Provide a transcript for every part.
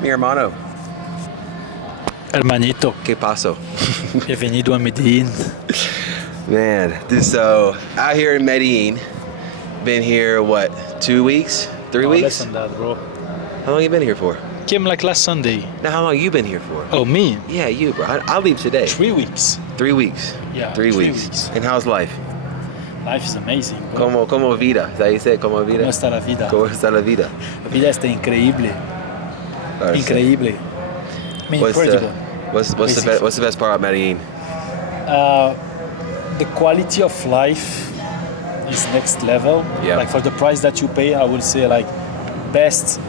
Mi hermano. Hermanito, ¿Qué pasó? bienvenido a Medellín. Man, so out here in Medellin, been here, what, 2 weeks? 3 No, weeks? less than that, bro. How long you been here for? Came like last Sunday. Now, how long you been here for? Oh, me? Yeah, you, bro. I'll leave today. 3 weeks. 3 weeks. Yeah, 3 3 weeks. weeks. And how's life? Life is amazing, bro. Como vida? Is that how you say it? Como vida? ¿Cómo está la vida? ¿Cómo está la vida? La vida está increíble. Increíble. I mean, incredible. What's the best part of Medellin? The quality of life is next level. Yeah. Like for the price that you pay, I would say like best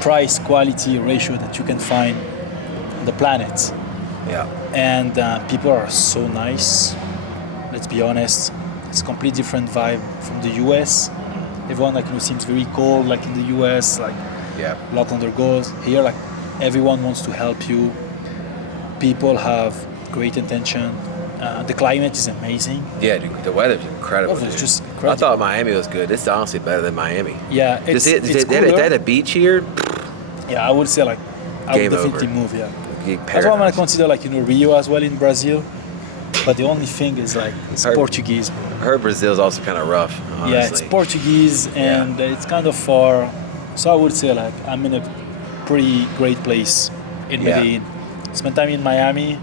price quality ratio that you can find on the planet. Yeah. And people are so nice. Let's be honest, it's a completely different vibe from the US. Everyone seems very cold, like in the US, like Yeah. lock on their goals. Here, like everyone wants to help you. People have great intention. The climate is amazing. Yeah, dude, the weather's incredible. It's dude. just incredible. I thought Miami was good. It's honestly better than Miami. Yeah, Is it's they cooler. had a beach here? Yeah, I would say like I Game would definitely over. move. Yeah, Paradise. that's why I'm gonna consider Rio as well in Brazil. But the only thing is like it's Heard- Portuguese, bro. I heard Brazil's also kind of rough. Honestly. Yeah, it's Portuguese and it's kind of far. So I would say like I'm in a pretty great place in Yeah. Medellin. Spent time in Miami,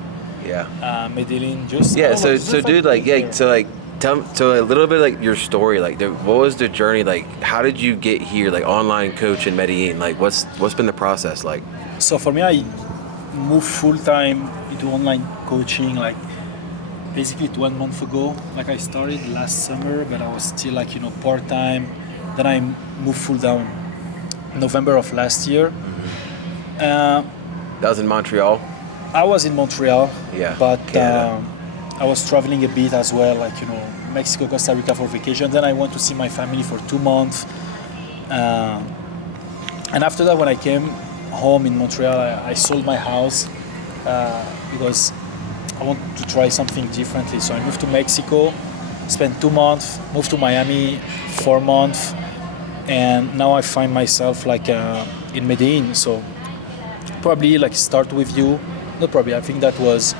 Yeah. Medellin. Just Yeah. I don't know, So just dude, like, yeah. there. So a little bit like your story. Like, what was the journey like? How did you get here? Like, online coach in Medellin. Like, what's been the process like? So for me, I moved full time into online coaching like basically 1 month ago. Like I started last summer, but I was still like part time. Then I moved full down November of last year. That was in Montreal. I was in Montreal, Yeah, but Canada. I was traveling a bit as well, like Mexico, Costa Rica for vacation. Then I went to see my family for 2 months, and after that, when I came home in Montreal, I sold my house because I wanted to try something differently. So I moved to Mexico, spent 2 months, moved to Miami 4 months, and now I find myself like in Medellin. So probably like start with you. Not probably. I think that was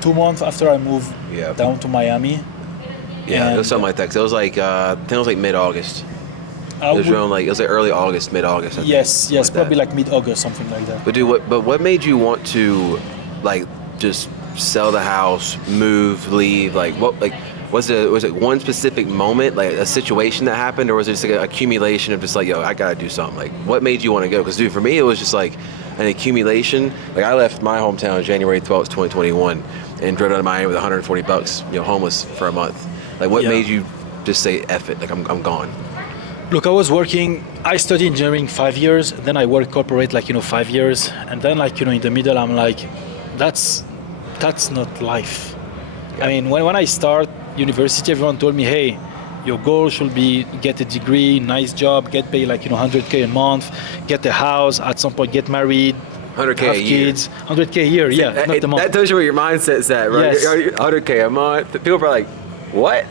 2 months after I moved Yeah. down to Miami. Yeah, it was And something like that. 'Cause it was like I think it was like mid-August. I It was would- around like it was like early August, mid-August. I think, yes, something yes, like probably that. like mid-August, something like that. But dude, what made you want to like just sell the house, move, leave? Like was it one specific moment, like a situation that happened, or was it just like an accumulation of just like, yo, I gotta do something? Like, what made you want to go? Because dude, for me, it was just like an accumulation. Like I left my hometown January 12th, 2021, and drove down to Miami with $140, homeless for a month. Like, what Yeah. made you just say, F it, like I'm gone? Look, I studied engineering 5 years, then I worked corporate 5 years, and then in the middle I'm like, that's not life. I mean, when I start university, everyone told me, hey, your goal should be get a degree, nice job, get paid $100K a month, get a house, at some point get married, 100K have a year. kids, 100K a year, yeah, not the month. That tells you where your mindset's at, right? Yes. 100K a month. People are like, what?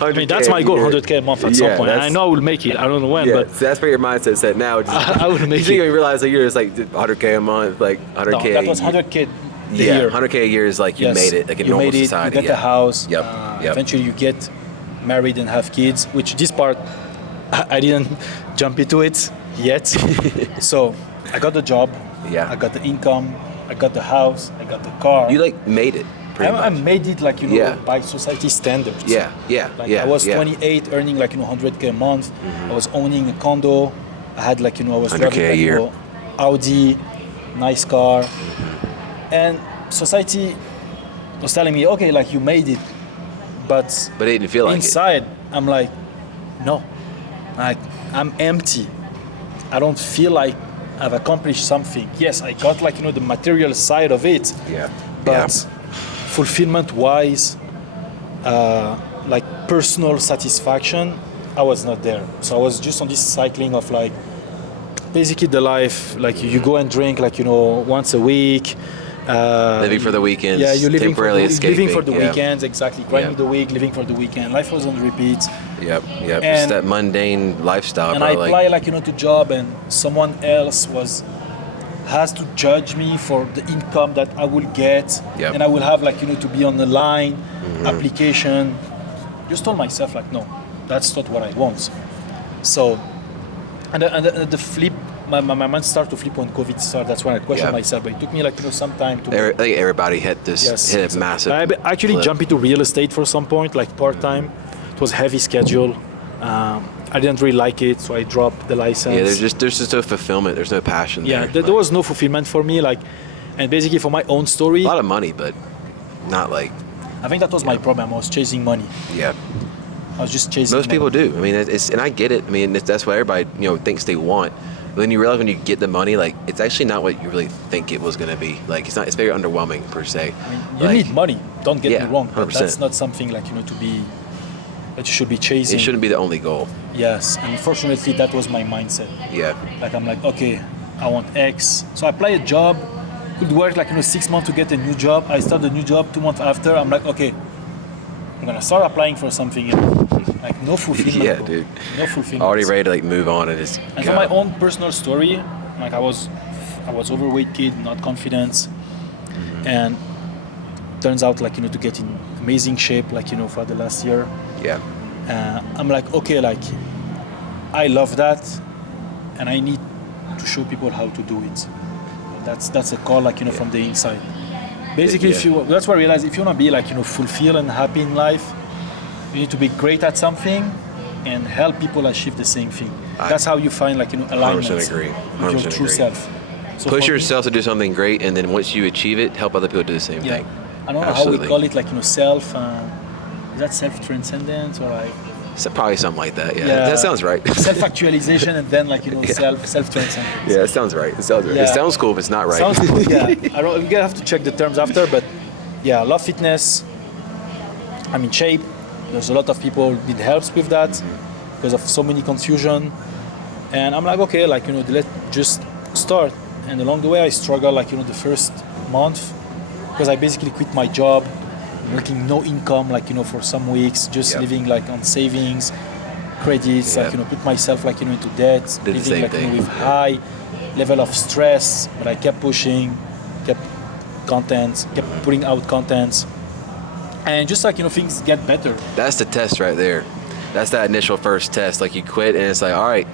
I mean, that's my goal, 100K a month at some point. And I know I will make it. I don't know when, Yeah, but so that's where your mindset's at now. I will make you think it. you realize like you're just like 100K a month, like 100K no, that a was year. 100K a Yeah, year. 100K a year is like you Yes, made it, like in you normal made it, society. you get yeah. a house. Yep, yep. Eventually, you get married and have kids. Which this part, I didn't jump into it yet. So I got the job. Yeah. I got the income. I got the house. I got the car. You like made it. Pretty I much. made it Yeah. by society standards. Yeah, yeah, Like yeah. I was yeah. 28, earning 100K a month. I was owning a condo. I had I was 100K driving a year. Audi, nice car, and society was telling me, okay, you made it, but But it didn't feel like inside I'm like, no, I'm empty. I don't feel like I've accomplished something. Yes, I got the material side of it, it. Yeah. but fulfillment-wise, personal satisfaction, I was not there. So I was just on this cycling of basically the life, you go and drink once a week, Living for the weekends. Yeah, you're living for temporarily the, escaping. living for the yeah. weekends, exactly. Grinding Yeah. the week, living for the weekend. Life was on repeat. Yep. Just And- that mundane lifestyle. And bro, I like, apply like to job, and someone else has to judge me for the income that I will get, Yep. and I will have like to be on the line application. Just told myself like, no, that's not what I want. So, and the flip, my mind started to flip when COVID started. That's when I questioned Yeah. myself. But it took me like some time to. I think everybody hit this hit a massive. I actually flip. jumped into real estate for some point, like part time. It was heavy schedule. I didn't really like it, so I dropped the license. Yeah, there's just no fulfillment. There's no passion. Yeah, there. there was no fulfillment for me. Like, and basically for my own story, A lot of money, but not like. I think that was my problem. I was chasing money. Yeah. I was just chasing. Most money. people do. I mean, it's and I get it. I mean, that's what everybody thinks they want. But then you realize when you get the money, like it's actually not what you really think it was gonna be. Like it's not. It's very underwhelming per se. I mean, you Like, need money. Don't get Yeah, me wrong. But 100%. that's not something like to be that you should be chasing. It shouldn't be the only goal. Yes, and unfortunately, that was my mindset. Yeah. Like I'm like, okay, I want X. So I apply a job. Could work like 6 months to get a new job. I start a new job 2 months after. I'm like, okay, I'm gonna start applying for something. Like no fulfillment. Yeah, bro. dude. No fulfillment. Already ready to like move on and just. And go. for my own personal story, like I was overweight kid, not confident, and turns out like to get in amazing shape like for the last year. Yeah. I'm like, okay, like I love that, and I need to show people how to do it. That's a call like from the inside. Basically, Yeah. that's what I realized. If you want to be like fulfilled and happy in life, you need to be great at something and help people achieve the same thing. That's how you find like alignment 100% agree. with your 100% true agree. self. So Push for me- yourself to do something great, and then once you achieve it, help other people do the same Yeah, thing. I don't know Absolutely. how we call it, like self. Is that self-transcendence or like So probably something like that. Yeah. That sounds right. self-actualization and then like self-transcendence? Yeah, it sounds right. It sounds right. It Yeah. sounds cool, but it's not right. Sounds good. Yeah, I don't. We're gonna have to check the terms after, but yeah, I love fitness. I'm in shape. There's a lot of people need helps with that because of so many confusion, and I'm like, okay, like let's just start. And along the way, I struggle like the first month because I basically quit my job, making no income like for some weeks, just Yep. living like on savings, credits, Yep. like put myself like into debt, Did the living same like thing. with high level of stress, but I kept pushing, kept content, kept putting out contents, and just like things get better. That's the test right there. That's that initial first test. Like you quit, and it's like, all right,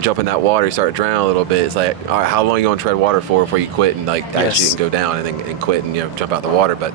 jump in that water, you start drowning a little bit. It's like, all right, how long you gonna tread water for before you quit and like actually Yes. go down and then and quit and jump out the water? But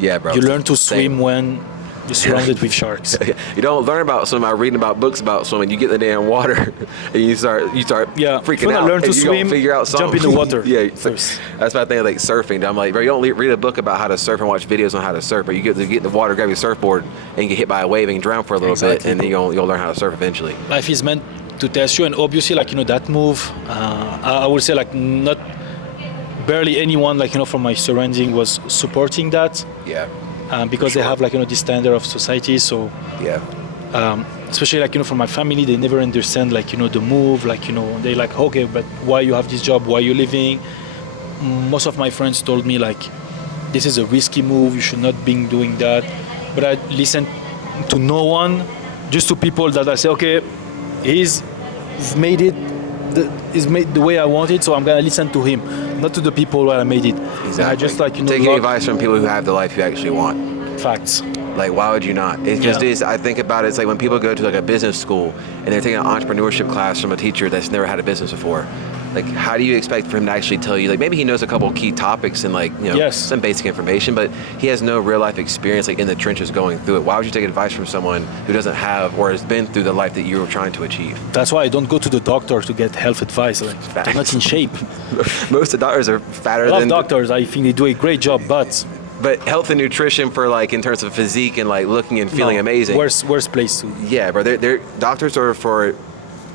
yeah, bro. You it's learn to the same. swim when you're surrounded with sharks. You don't learn about swimming by reading about books about swimming. You get in the damn water and you start Yeah, freaking if you wanna out. learn to and you don't swim, figure out jump something. in the water Yeah, first. that's my thing. Like surfing, I'm like, bro, you don't read a book about how to surf and watch videos on how to surf, but you get in the water, grab your surfboard, and you get hit by a wave and you drown for a little bit, Exactly. and then you'll learn how to surf eventually. Life is meant to test you, and obviously like that move, I would say like not barely anyone like from my surrounding was supporting that. Yeah, Because they have like this standard of society, so yeah, especially like from my family, they never understand like the move, like they like, okay, but why you have this job, why you living? Most of my friends told me like this is a risky move, you should not be doing that, but I listened to no one, just to people that I say, okay, he's made it the way I want it, so I'm gonna listen to him, not to the people where I made it. exactly. I just like taking log- advice from people who have the life you actually want. facts. Like, why would you not? It just Yeah. is. I think about it. It's like when people go to like a business school and they're taking an entrepreneurship class from a teacher that's never had a business before. Like, how do you expect for him to actually tell you? Like, maybe he knows a couple key topics and like Yes. some basic information, but he has no real life experience like in the trenches going through it. Why would you take advice from someone who doesn't have or has been through the life that you were trying to achieve? That's why I don't go to the doctor to get health advice. Like, I'm not in shape. Most of the doctors are fatter I love than doctors. I think they do a great job, but But health and nutrition for like in terms of physique and like looking and feeling no, amazing. Worst place to. Yeah, bro. They're doctors are for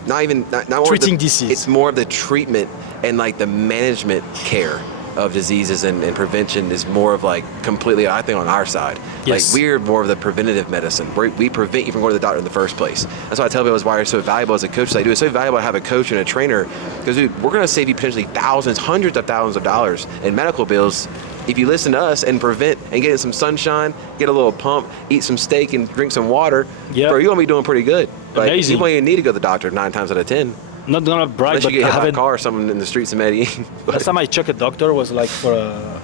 not more Treating of the, disease. It's more of the treatment and like the management care. of diseases and prevention is more of like completely, I think, on our side. Yes. Like we're more of the preventative medicine. We prevent you from going to the doctor in the first place. That's why I tell people it's why it's so valuable as a coach. It's so valuable to have a coach and a trainer because we're going to save you potentially thousands, hundreds of thousands of dollars in medical bills if you listen to us and prevent and get in some sunshine, get a little pump, eat some steak and drink some water. Yeah. Bro, you're going to be doing pretty good. Like, Amazing. you won't even need to go to the doctor 9 times out of 10. Not gonna brag, Unless but you get I hit by a haven't. car or something in the streets of Medellin. Last time I checked a doctor was like for a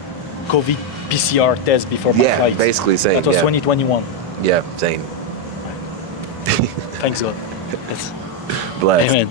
COVID PCR test before my Yeah, flight. basically same. That was yeah. 2021. Yeah, same. Thanks God. Blessed. Amen.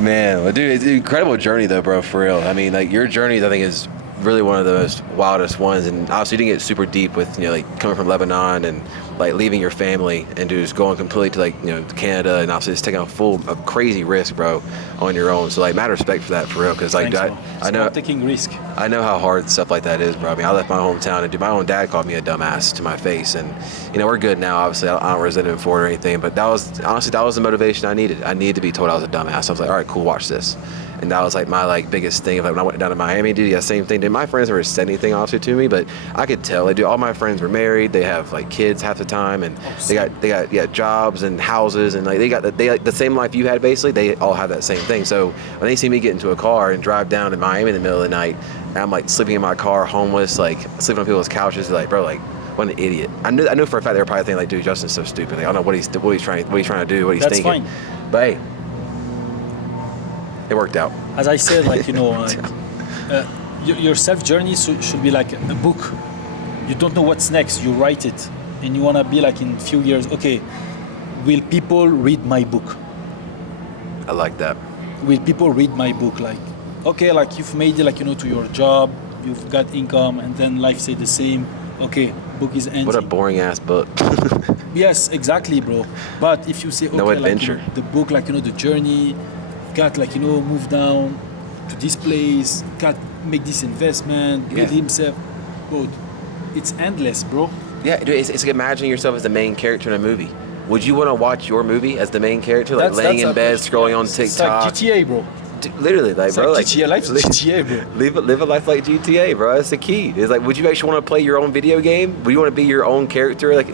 Man, well, dude, it's an incredible journey though, bro, for real. I mean, like your journey, I think, is really one of the most wildest ones. And obviously, you didn't get super deep with, you know, like coming from Lebanon and like leaving your family and just going completely to like, you know, Canada and obviously just taking a crazy risk, bro, on your own. So like, mad respect for that, for real, because like Thanks, I know I'm taking risk. I know how hard stuff like that is, bro. I mean, I left my hometown, and dude, my own dad called me a dumbass to my face, and you know, we're good now. Obviously, I don't resent him for it or anything, but that was honestly the motivation I needed. I needed to be told I was a dumbass. I was like, all right, cool, watch this. And that was like my like biggest thing. Like when I went down to Miami, dude, yeah, same thing. Dude, my friends never said anything obviously to me, but I could tell. Like, dude, all my friends were married. They have like kids half the time, and they got jobs and houses, and like they like the same life you had basically. They all have that same thing. So when they see me get into a car and drive down to Miami in the middle of the night, and I'm like sleeping in my car, homeless, like sleeping on people's couches, they're like, bro, like, what an idiot. I knew for a fact they were probably thinking like, dude, Justin's so stupid. Like, I don't know what he's trying to do, what he's That's thinking. fine. But hey, it worked out. As I said, like, you know, like, your self journey should be like a book. You don't know what's next. You write it, and you wanna be like in a few years. Okay, will people read my book? I like that. Will people read my book? Like, okay, like you've made it, like, you know, to your job, you've got income, and then life stay the same. Okay, book is empty. What a boring ass book. Yes, exactly, bro. But if you say, okay, No like, you adventure. know, the book, like, you know, the journey, got, like, you know, move down to this place, got make this investment, build Yeah. himself, bro. It's endless, bro. Yeah, dude, it's like imagining yourself as the main character in a movie. Would you want to watch your movie as the main character, like laying in bed, scrolling on It's TikTok? like GTA, bro. Literally, like, It's bro, like GTA, life's GTA, bro. live a life like GTA, bro. That's the key. It's like, would you actually want to play your own video game? Would you want to be your own character? Like,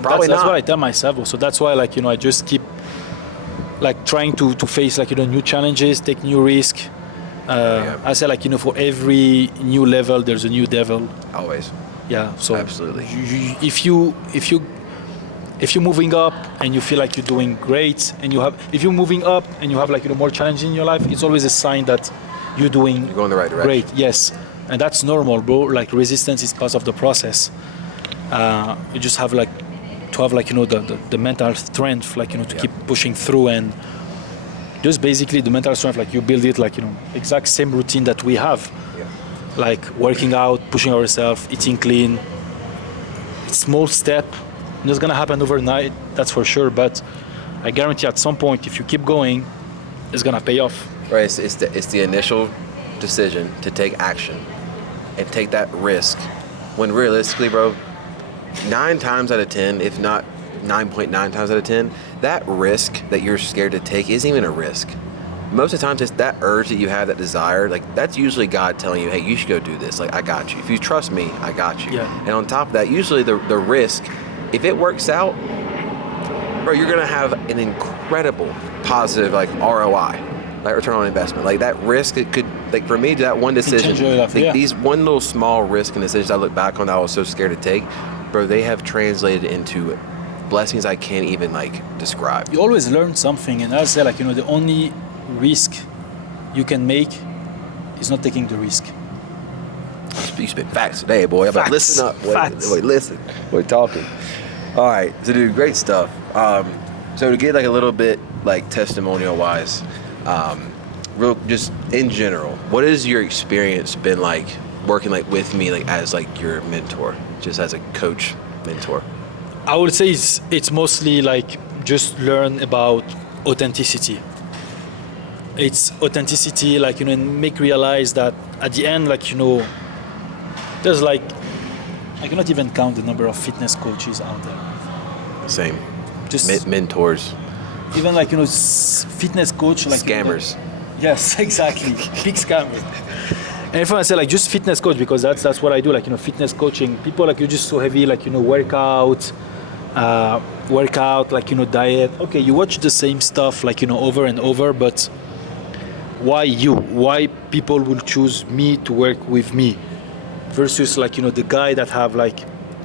probably That's not. what I tell myself. So that's why, like, you know, I just keep like trying to face, like, you know, new challenges, take new risk. Yeah. I say, like, you know, for every new level, there's a new devil. Always. Yeah. So Absolutely. if you're moving up and you feel like you're doing great, and if you're moving up and you have, like, you know, more challenges in your life, it's always a sign that you're doing You're going the right direction. great. Yes, and that's normal, bro. Like, resistance is part of the process. You just have, like, to have, like, you know, the mental strength, like, you know, to keep pushing through, and just basically the mental strength, like, you build it, like, you know, exact same routine that we have, Yeah. like working out, pushing ourselves, eating clean. Small step. It's gonna happen overnight, that's for sure. But I guarantee at some point, if you keep going, it's gonna pay off. Right. It's the initial decision to take action and take that risk. When realistically, bro, 9 times out of 10, if not 9.9 times out of 10, that risk that you're scared to take isn't even a risk. Most of the times, it's that urge that you have, that desire, like, that's usually God telling you, hey, you should go do this. Like, I got you. If you trust me, I got you. Yeah. And on top of that, usually the risk, if it works out, bro, you're gonna have an incredible positive, like, ROI, like return on investment. Like, that risk, it could, like, for me, that one decision, change your life, like, yeah. these one little small risk and decisions I look back on that I was so scared to take, bro, they have translated into blessings I can't even, like, describe. You always learn something, and I say, like, you know, the only risk you can make is not taking the risk. You spit facts today, boy. I'm like, Facts. listen up. Facts. Wait, listen. We're talking. All right. So, dude, great stuff. So to get, like, a little bit, like, testimonial wise, real, just in general, what has your experience been like working, like, with me, like, as, like, your mentor, just as a coach mentor? I would say it's mostly like just learn about authenticity. It's authenticity, like, you know, and make realize that at the end, like, you know, there's, like, I cannot even count the number of fitness coaches out there. Same. Just Mentors. even, like, you know, fitness coach, like, Scammers. Yes, exactly. Big scammer. And if I say like just fitness coach, because that's what I do, like, fitness coaching. People like, you're just so heavy, like, workout, like, diet. Okay, you watch the same stuff, like, over and over, but why you? Why people will choose me to work with me versus like, the guy that have like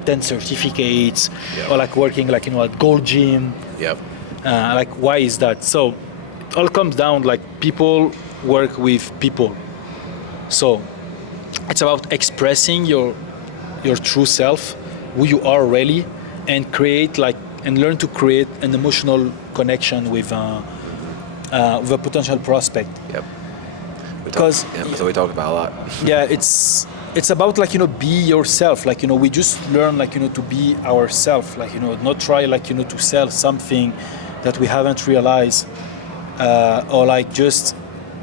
10 certificates or like working like, at Gold Gym. Yep. Like, why is that? So it all comes down like people work with people. So it's about expressing your true self, who you are really, and learn to create an emotional connection with a potential prospect. Yep. Because that's what we talk about a lot. Yeah, it's about like, be yourself. Like, we just learn like, to be ourselves. Like, not try like, to sell something that we haven't realized, or like just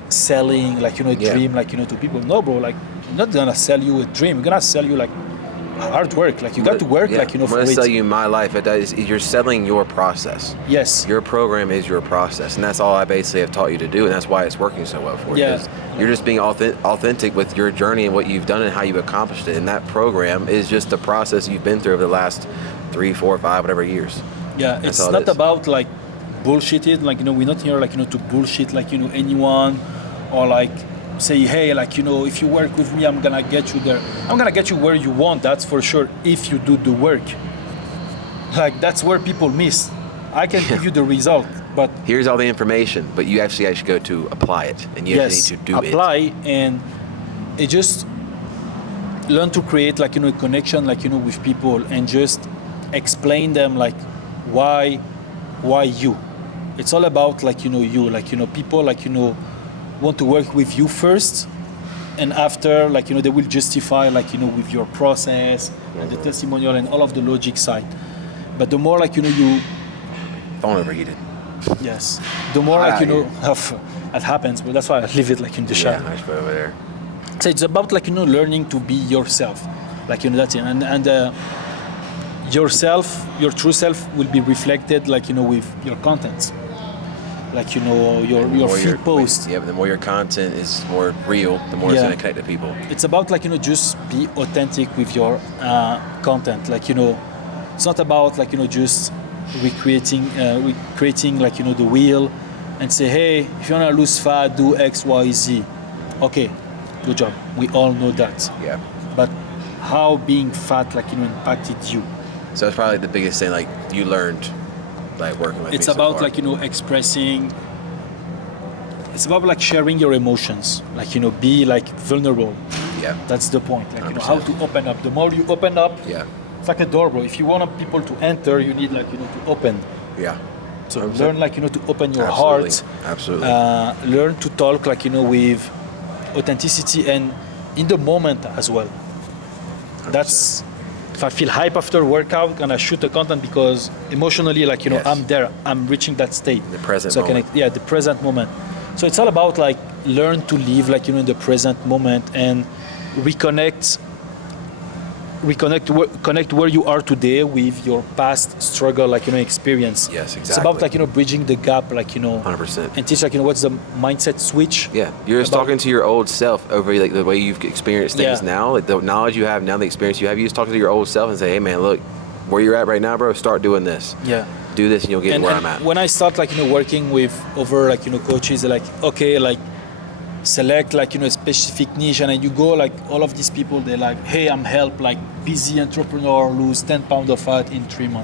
selling like, dream like, to people. No, bro, like, I'm not gonna sell you a dream. I'm gonna sell you like hard work. Like, you got to work like, I'm for gonna it. sell you my life. That is, you're selling your process. Yes. Your program is your process, and that's all I basically have taught you to do, and that's why it's working so well for you. Yeah. 'Cause you're just being authentic with your journey and what you've done and how you've accomplished it. And that program is just the process you've been through over the last 3, 4, 5, whatever years. Yeah, That's it's all it not is. about like bullshitted. Like, we're not here like, to bullshit like, anyone, or like say, hey, like, if you work with me, I'm gonna get you there. I'm gonna get you where you want, that's for sure, if you do the work. Like, that's where people miss. I can give you the result, but Here's all the information, but you actually go to apply it, and you yes, actually need to do apply, it. and it just learn to create like, a connection like, with people, and just explain them like why you. It's all about like, you, like, people like, want to work with you first, and after like, they will justify like, with your process and the testimonial and all of the logic side. But the more like, you Phone overheated. yes, the more like, that happens, but that's why I leave it like in the shot. Yeah, I just put it over there. So it's about like, learning to be yourself, like, that's it. And yourself, your true self will be reflected like, with your contents, like, your feed post. Yeah, but the more your content is more real, the more it's Yeah. going to connect to people. It's about like, just be authentic with your content. Like, it's not about like, just recreating like, the wheel and say, hey, if you want to lose fat, do X, Y, Z. Okay, good job. We all know that. Yeah. But how being fat like, impacted you? So it's probably the biggest thing like you learned, like working with. It's me so about far. like, expressing. It's about like sharing your emotions. Like, be like vulnerable. Yeah. That's the point. Like, 100%. how to open up. The more you open up, Yeah. it's like a door, bro. If you want people to enter, you need like, to open. Yeah. So 100%. learn like, to open your Absolutely. heart. Absolutely. Learn to talk like, with authenticity and in the moment as well. That's, if I feel hype after workout, gonna shoot the content because emotionally, like, Yes. I'm there, I'm reaching that state. The present so moment. The present moment. So it's all about like learn to live like, in the present moment and connect where you are today with your past struggle, like, experience. Yes, exactly. It's about like, bridging the gap, like, 100%. and teach like, what's the mindset switch. Yeah, you're just about- talking to your old self over like the way you've experienced things Yeah. now, like the knowledge you have now, the experience you have. You just talk to your old self and say, "Hey, man, look, where you're at right now, bro. Start doing this. Yeah. Do this, and you'll get And, where and I'm at." when I start like, working with other like, coaches, they're like, okay, like select like, a specific niche, and then you go like all of these people, they're like, hey, I'm help like busy entrepreneur lose 10 pounds of fat in 3 months.